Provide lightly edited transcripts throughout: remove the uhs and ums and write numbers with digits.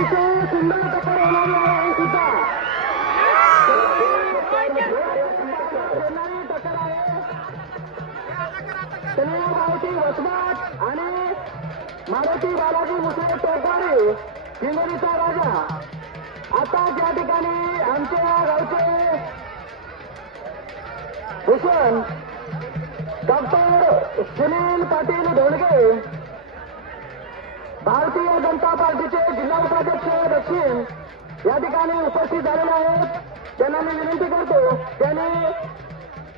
अतिशय सुंदर टक्कर होणारी आहे सुद्धा टक्कर आहे मारुती वसवाट आणि मारुती बालाजी मुसळे टोकारे हिंगोलीचा राजा. आता ज्या ठिकाणी आमच्या गावचे भूषण डॉक्टर सुनील पाटील धोंडगे भारतीय जनता पार्टीचे जिल्हा उपाध्यक्ष दक्षिण या ठिकाणी उपस्थित झालेले आहेत. त्यांना मी विनंती करतो त्यांनी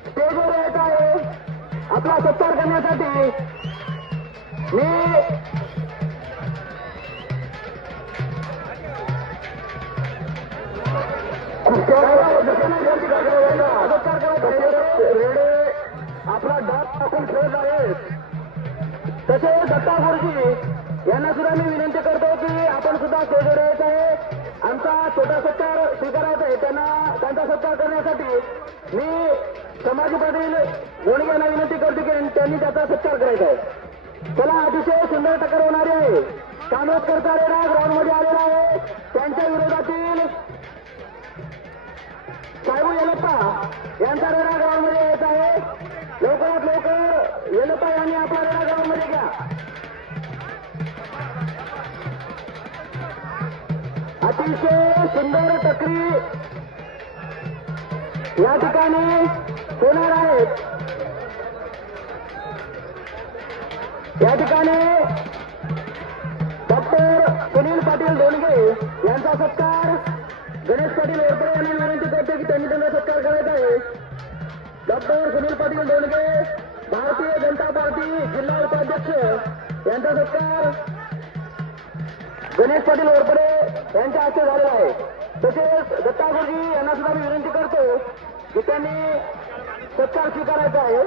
स्टेजवर येत आहे आपला सत्कार करण्यासाठी. मी आपला डाक टाकून खेळत आहेत. तसेच दत्ता गुरुजी यांना सुद्धा मी विनंती करतो की आपण सुद्धा स्टेजवर यायचं आहे. आमचा छोटा सत्कार स्वीकारायचा आहे. त्यांचा सत्कार करण्यासाठी मी समाज पाटील धोंडगे यांना विनंती करतो की त्यांनी त्याचा सत्कार करायचा आहे. त्याला अतिशय सुंदर टक्कर होणारी आहे. कामोदकर रेडा ग्राउंडमध्ये आलेला आहे. त्यांच्या विरोधातील साहेब येलप्पा यांचा रेडा ग्राउंडमध्ये येत आहे. लवकरात लवकर येलप्पा यांनी आपला रेडा ग्राउंडमध्ये घ्या. अतिशय सुंदर टक्करी या ठिकाणी होणार आहेत. या ठिकाणी डॉक्टर सुनील पाटील धोंडगे यांचा सत्कार गणेश पाटील ओरपडे यांनी विनंती करते की त्यांनी त्यांचा सत्कार करायचा आहे. डॉक्टर सुनील पाटील धोंडगे भारतीय जनता पार्टी जिल्हा उपाध्यक्ष यांचा सत्कार गणेश पाटील ओरपडे यांच्या हस्ते झालेला आहे. तसेच दत्ता गुरुजी यांना सुद्धा मी विनंती करतो की त्यांनी सत्कार स्वीकारायचा आहे.